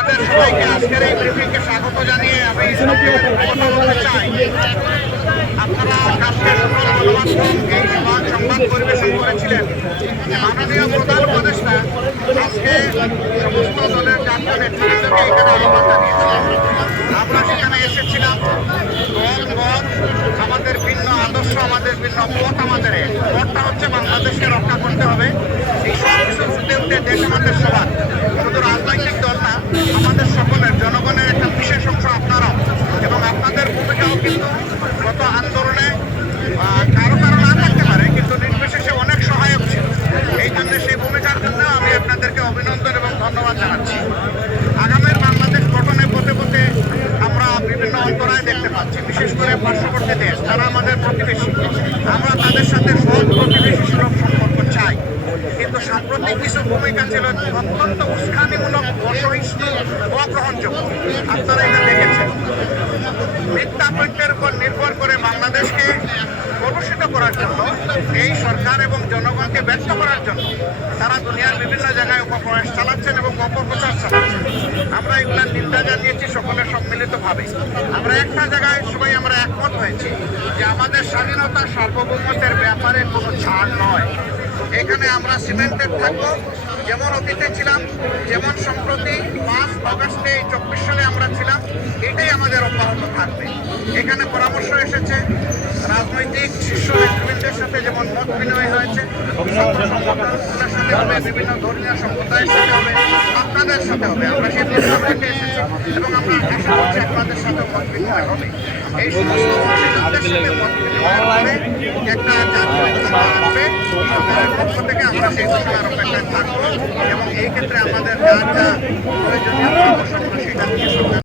আপনাদের সবাইকে আজকের এই ব্রিফিংকে স্বাগত জানিয়ে আমি কথা বলতে চাই আপনারা কালকে সকল গণমাধ্যম এই সংবাদ পরিবেশন করেছিলেন। যে মাননীয় প্রধান উপদেষ্টা আজকে সমস্ত দলের জাতীয় নেতৃত্বকে এখানে আহ্বান জানিয়েছিলেন। আমরা সেখানে এসেছিলাম। দল, মত, আমাদের ভিন্ন আদর্শ, আমাদের ভিন্ন পথ আমাদের। পথটা হচ্ছে বাংলাদেশকে রক্ষা করতে হবে। এই সব কিছু দেশ আমাদের সবার শুধু রাজনৈতিক দল না আমাদের সকলের জনগণের একটা বিশেষ অংশ আপনারাও এবং আপনাদের ভূমিকাও কিন্তু গত আন্দোলনে আহ, কারও কারও না থাকতে পারে কিন্তু নির্বিশেষে অনেক সহায়ক ছিল এই জন্য সেই ভূমিকার জন্য আমি আপনাদেরকে অভিনন্দন এবং ধন্যবাদ জানাচ্ছি আগামের বাংলাদেশ গঠনে পথে পথে আমরা বিভিন্ন অন্তরায় দেখতে পাচ্ছি বিশেষ করে পার্শ্ববর্তী দেশ, তারা আমাদের প্রতিবেশী। আমরা তাদের সাথে সৎ প্রতিবেশী সুলভ সম্পর্ক চাই। কিন্তু সাম্প্রতিক কিছু ভূমিকা ছিল অত্যন্ত উস্কানিমূলক, অসহিষ্ণু, অগ্রহণযোগ্য। আপনারা এটা দেখেছেন। মিথ্যা উপর নির্ভর করে বাংলাদেশকে কলুষিত করার জন্য, এই সরকার এবং জনগণকে ব্যর্থ করার জন্য তারা দুনিয়ার বিভিন্ন জায়গায় উপপ্রয়াস চালাচ্ছেন এবং অপপ্রচার চালাচ্ছেন। আমরা এগুলোর নিন্দা জানিয়েছি সকলের সম্মিলিতভাবে আমরা একটা জায়গায় সবাই আমরা একমত হয়েছি যে আমাদের স্বাধীনতা সার্বভৌমত্বের ব্যাপারে কোনো ছাড় নয়। এখানে আমরা সিমেন্টেড থাকব। যেমন অতীতে ছিলাম, যেমন সম্প্রতি পাঁচ অগস্টে চব্বিশ সালে আমরা ছিলাম, এটাই আমাদের অব্যাহত থাকবে। এখানে পরামর্শ এসেছে, রাজনৈতিক শীর্ষ নেতৃবৃন্দের সাথে যেমন মত বিনিময় হয়েছে বিভিন্ন ধর্মীয় সম্প্রদায়ের সাথে হবে। আপনাদের সাথে হবে। আমরা সেই প্রস্তাব রেখে এসেছি এবং আমরা আশা করছি আপনাদের সাথে মত বিনিময় হবে। এই সমস্ত অংশীদারদের সাথে মত পরে একটা জাতীয় সরকারের পক্ষ থেকে আমরা সেই ঘটনার অপেক্ষায় থাকব এবং এই ক্ষেত্রে আমাদের যা যা প্রয়োজনীয় পরামর্শ সেটা নিয়ে সরকার